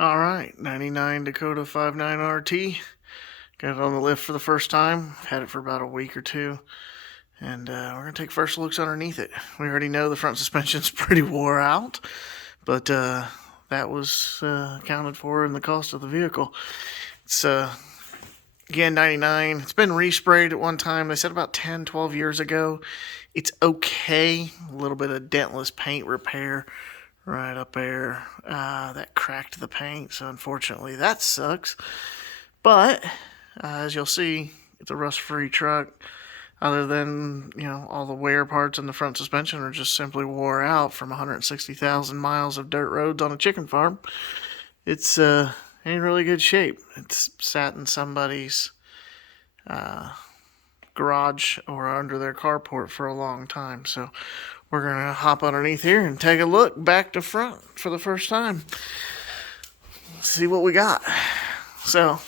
All right, 99 Dakota 59 RT. Got it on the lift for the first time. Had it for about a week or two. And we're going to take first looks underneath it. We already know the front suspension's pretty wore out, but that was accounted for in the cost of the vehicle. It's, again, 99. It's been resprayed at one time. They said about 10, 12 years ago. It's okay. A little bit of dentless paint repair right up there. That cracked the paint, so unfortunately that sucks. But as you'll see, it's a rust-free truck. Other than, all the wear parts in the front suspension are just simply wore out from 160,000 miles of dirt roads on a chicken farm. It's in really good shape. It's sat in somebody's garage or under their carport for a long time. So we're going to hop underneath here and take a look back to front for the first time. See what we got. So,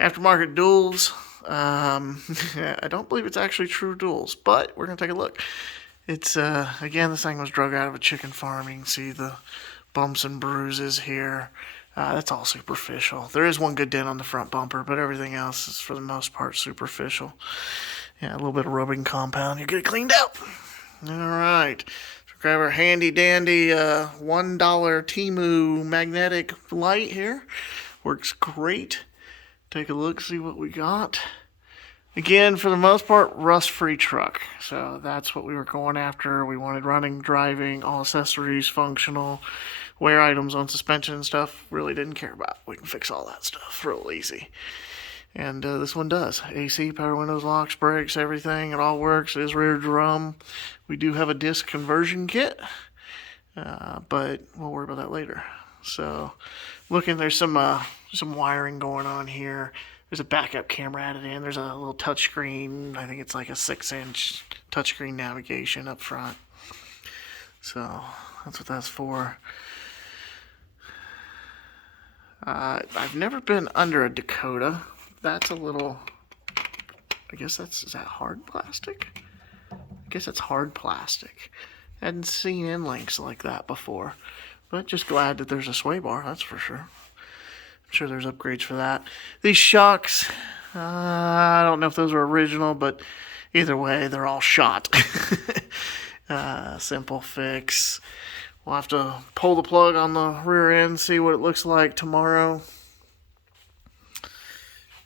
aftermarket duals. I don't believe it's actually true duals, but we're going to take a look. It's, again, this thing was drug out of a chicken farm. You can see the bumps and bruises here. That's all superficial. There is one good dent on the front bumper, but everything else is, for the most part, superficial. Yeah, a little bit of rubbing compound. You get it cleaned out. All right. So grab our handy-dandy $1 Temu magnetic light here. Works great. Take a look, see what we got. Again, for the most part, rust-free truck. So that's what we were going after. We wanted running, driving, all accessories, functional, wear items on suspension and stuff. Really didn't care about. We can fix all that stuff real easy. And this one does. AC, power windows, locks, brakes, everything. It all works. It is rear drum. We do have a disc conversion kit, but we'll worry about that later. So, looking, there's some wiring going on here. There's a backup camera added in. There's a little touchscreen. I think it's like a 6-inch touchscreen navigation up front. So, that's what that's for. I've never been under a Dakota. That's a little, I guess is that hard plastic? I guess it's hard plastic. Hadn't seen end links like that before. But just glad that there's a sway bar, that's for sure. I'm sure there's upgrades for that. These shocks, I don't know if those are original, but either way, they're all shot. Simple fix. We'll have to pull the plug on the rear end, see what it looks like tomorrow.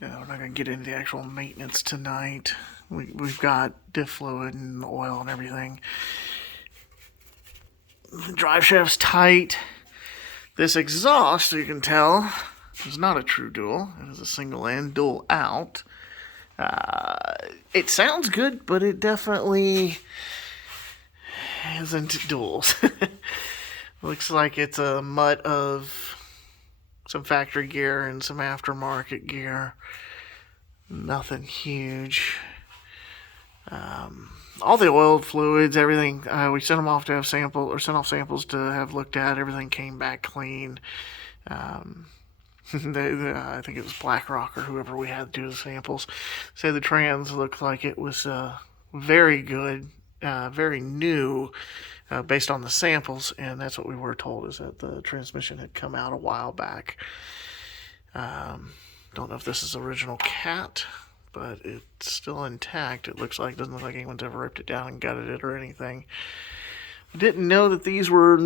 We're not going to get into the actual maintenance tonight. We've got diff fluid and oil and everything. The drive shaft's tight. This exhaust, you can tell, is not a true dual. It is a single in, dual out. It sounds good, but it definitely isn't duals. Looks like it's a mutt of some factory gear and some aftermarket gear. Nothing huge. All the oil fluids, everything, we sent them off to have sent off samples to have looked at. Everything came back clean. I think it was BlackRock or whoever we had to do the samples. Said the trans looked like it was very good, very new, based on the samples, and that's what we were told, is that the transmission had come out a while back. Don't know if this is original cat, but it's still intact. It looks like, doesn't look like anyone's ever ripped it down and gutted it or anything. I didn't know that these were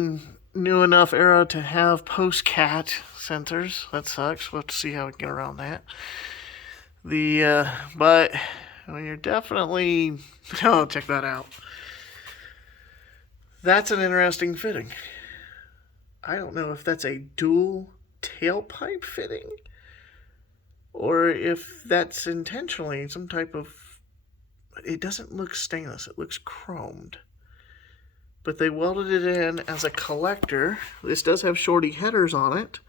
new enough era to have post-cat sensors. That sucks. We'll have to see how we can get around that. But you're definitely, oh, check that out. That's an interesting fitting. I don't know if that's a dual tailpipe fitting or if that's intentionally some type of, it doesn't look stainless, it looks chromed. But they welded it in as a collector. This does have shorty headers on it,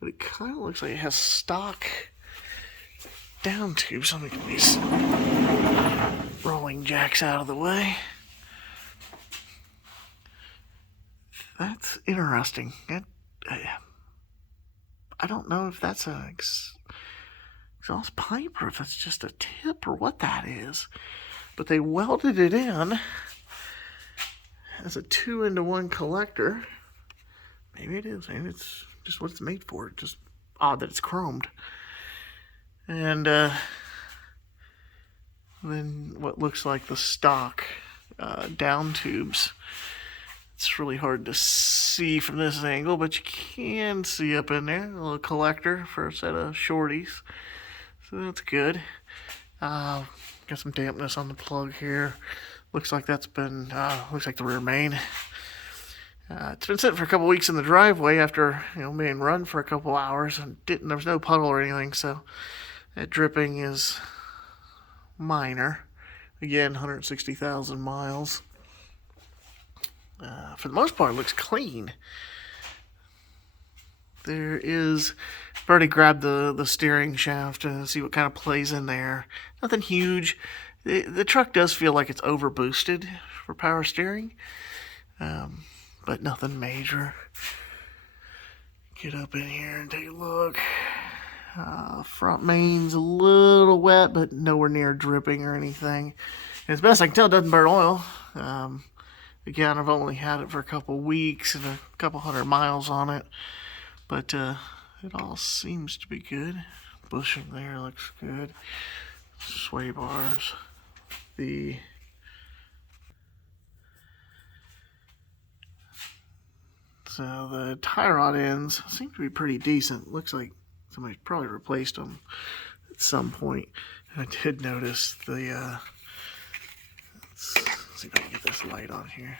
but it kind of looks like it has stock down tubes. Let me get these rolling jacks out of the way. That's interesting. I don't know if that's an exhaust pipe or if it's just a tip or what that is. But they welded it in as a 2-into-1 collector. Maybe it is, and it's just what it's made for. It's just odd that it's chromed. And then what looks like the stock down tubes. It's really hard to see from this angle, but you can see up in there a little collector for a set of shorties. So that's good. Got some dampness on the plug here. Looks like that's been, looks like the rear main. It's been sitting for a couple weeks in the driveway after, being run for a couple hours, and there was no puddle or anything, so that dripping is minor. Again, 160,000 miles. For the most part, it looks clean. There is, I've already grabbed the steering shaft to see what kind of plays in there. Nothing huge. The truck does feel like it's over boosted for power steering, but nothing major. Get up in here and take a look. Front main's a little wet, but nowhere near dripping or anything. And as best I can tell, it doesn't burn oil. Again, I've only had it for a couple weeks and a couple 100 miles on it, but it all seems to be good. Bushing there looks good. Sway bars. So the tie rod ends seem to be pretty decent. Looks like somebody probably replaced them at some point. I did notice the let's see if I can get this light on here.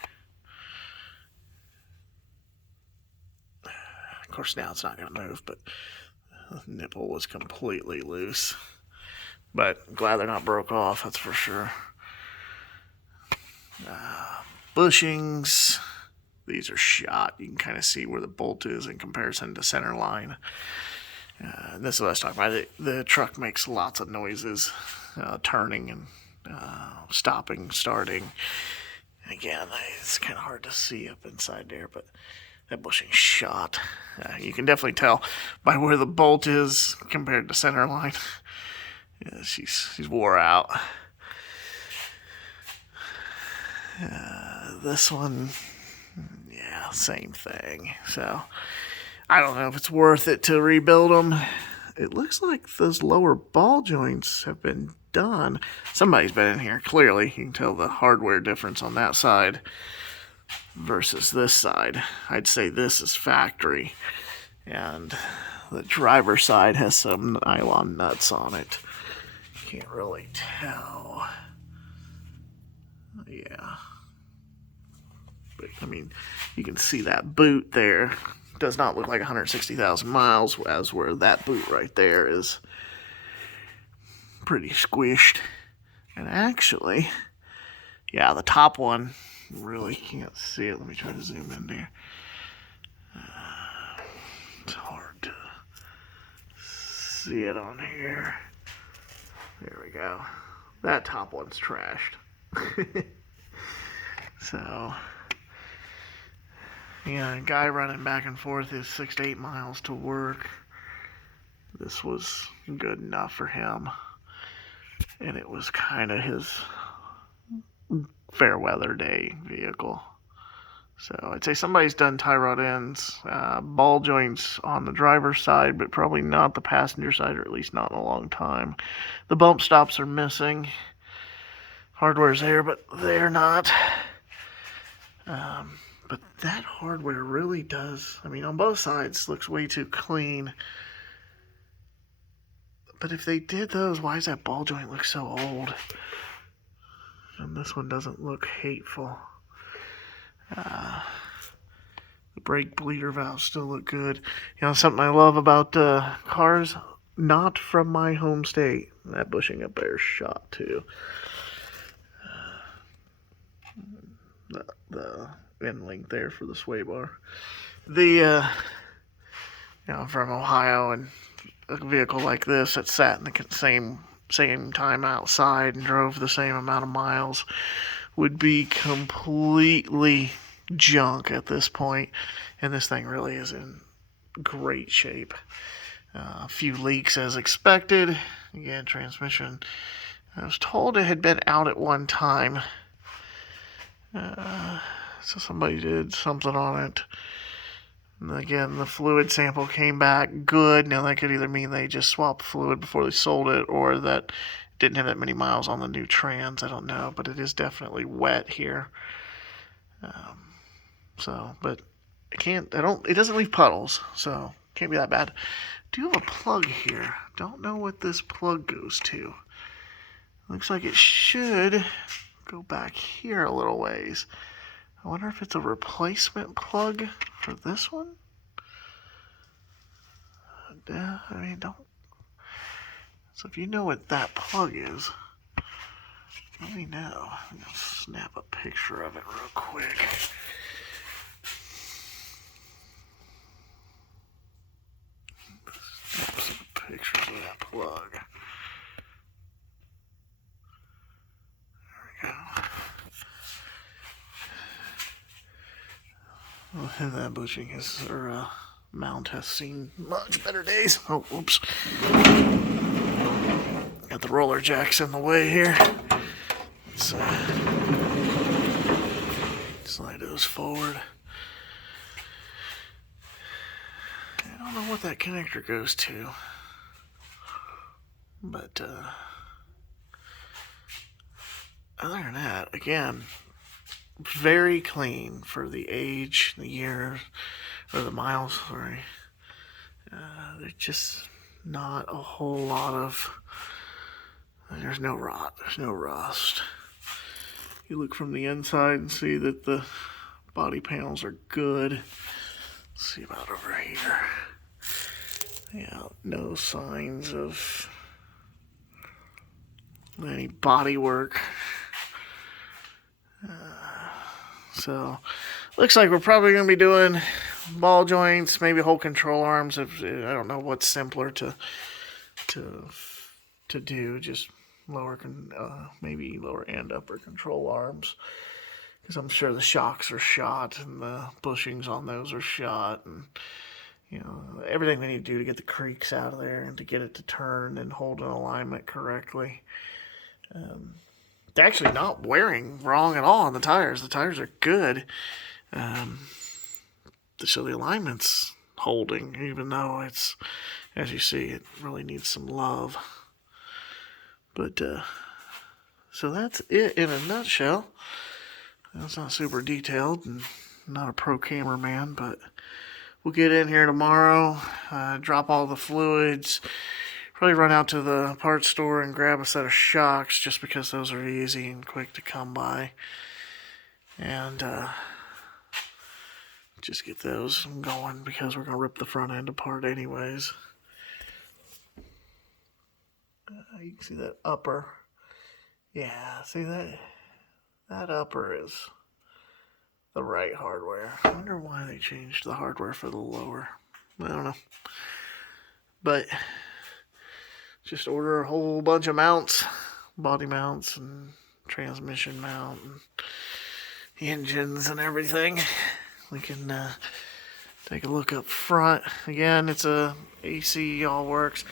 Of course, now it's not going to move, but the nipple was completely loose. But I'm glad they're not broke off, that's for sure. Bushings. These are shot. You can kind of see where the bolt is in comparison to center line. This is what I was talking about. The truck makes lots of noises, turning and stopping, starting. Again, it's kind of hard to see up inside there, but that bushing's shot. You can definitely tell by where the bolt is compared to center line. Yeah, she's wore out. This one, yeah, same thing. So I don't know if it's worth it to rebuild them. It looks like those lower ball joints have been done. Somebody's been in here, clearly. You can tell the hardware difference on that side versus this side. I'd say this is factory, and the driver's side has some nylon nuts on it. Can't really tell. Yeah. But, I mean, you can see that boot there. Does not look like 160,000 miles, as where that boot right there is pretty squished. And actually, yeah, the top one, really can't see it. Let me try to zoom in there. It's hard to see it on here. There we go. That top one's trashed. So, yeah, a guy running back and forth is 6 to 8 miles to work. This was good enough for him. And it was kind of his fair weather day vehicle. So I'd say somebody's done tie rod ends, ball joints on the driver's side, but probably not the passenger side, or at least not in a long time. The bump stops are missing. Hardware's there, but they're not. But that hardware really does, I mean, on both sides, looks way too clean. But if they did those, why does that ball joint look so old? And this one doesn't look hateful. The brake bleeder valves still look good. Something I love about cars not from my home state. That bushing up there is shot too. The end link there for the sway bar. From Ohio, and a vehicle like this that sat in the same time outside and drove the same amount of miles would be completely junk at this point, and this thing really is in great shape. A few leaks as expected. Again, transmission, I was told it had been out at one time, so somebody did something on it. And again, the fluid sample came back good. Now that could either mean they just swapped fluid before they sold it, or that it didn't have that many miles on the new trans. I don't know, but it is definitely wet here. But it doesn't leave puddles, so can't be that bad. Do you have a plug here? Don't know what this plug goes to. Looks like it should go back here a little ways. I wonder if it's a replacement plug for this one? Don't. So if you know what that plug is, let me know. I'm going to snap a picture of it real quick. Snap some pictures of that plug. There we go. Well, that bushing mount has seen much better days. Oh, whoops. Got the roller jacks in the way here. Let's slide those forward. I don't know what that connector goes to, but other than that, again, very clean for the age, the years, or the miles, sorry. There's just not a whole lot of, there's no rot, there's no rust. You look from the inside and see that the body panels are good. Let's see about over here. Yeah, no signs of any body work. So, looks like we're probably going to be doing ball joints, maybe whole control arms. I don't know what's simpler to do. Just maybe lower and upper control arms, because I'm sure the shocks are shot and the bushings on those are shot, and everything they need to do to get the creaks out of there and to get it to turn and hold in alignment correctly. They're actually not wearing wrong at all on the tires. The tires are good. So the alignment's holding, even though it's, as you see, it really needs some love. But, so that's it in a nutshell. That's not super detailed and not a pro cameraman, but we'll get in here tomorrow, drop all the fluids, probably run out to the parts store and grab a set of shocks, just because those are easy and quick to come by. And just get those going, because we're going to rip the front end apart anyways. You can see that upper. Yeah, see that upper is the right hardware. I wonder why they changed the hardware for the lower. I don't know. But just order a whole bunch of mounts, body mounts and transmission mount and engines and everything. We can take a look up front. Again, it's a AC all works.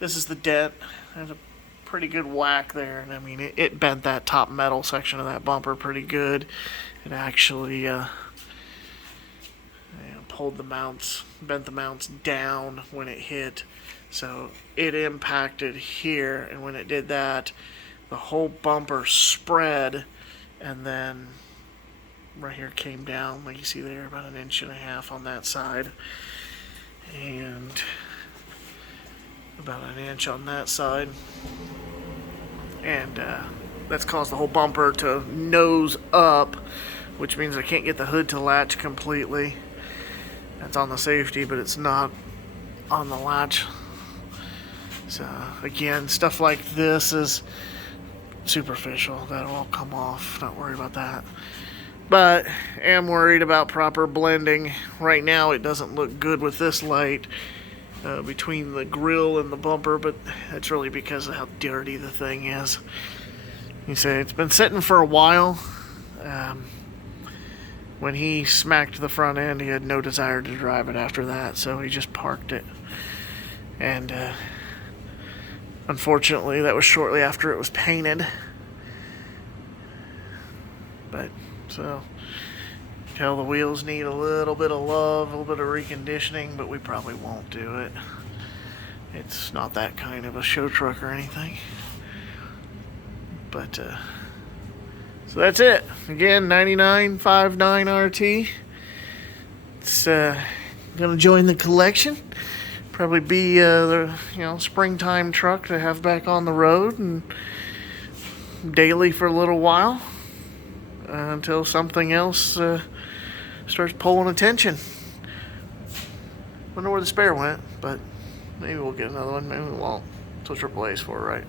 This is the dent. There's a pretty good whack there, and I mean it bent that top metal section of that bumper pretty good. It actually pulled the mounts, bent the mounts down when it hit, so it impacted here, and when it did that, the whole bumper spread, and then right here came down, like you see there, about 1.5 inches on that side, and about 1 inch on that side, and that's caused the whole bumper to nose up, which means I can't get the hood to latch completely. That's on the safety, but it's not on the latch. So again, stuff like this is superficial. That'll all come off. Not worried about that. But am worried about proper blending. Right now it doesn't look good with this light between the grill and the bumper, but that's really because of how dirty the thing is. You see, it's been sitting for a while. When he smacked the front end, he had no desire to drive it after that, so he just parked it. And unfortunately, that was shortly after it was painted. But, so, Tell the wheels need a little bit of love, a little bit of reconditioning, but we probably won't do it. It's not that kind of a show truck or anything. But, so that's it. Again, 9959 RT. It's gonna join the collection. Probably be the springtime truck to have back on the road and daily for a little while until something else starts pulling attention. Wonder where the spare went, but maybe we'll get another one. Maybe we won't. That's what AAA's for, right?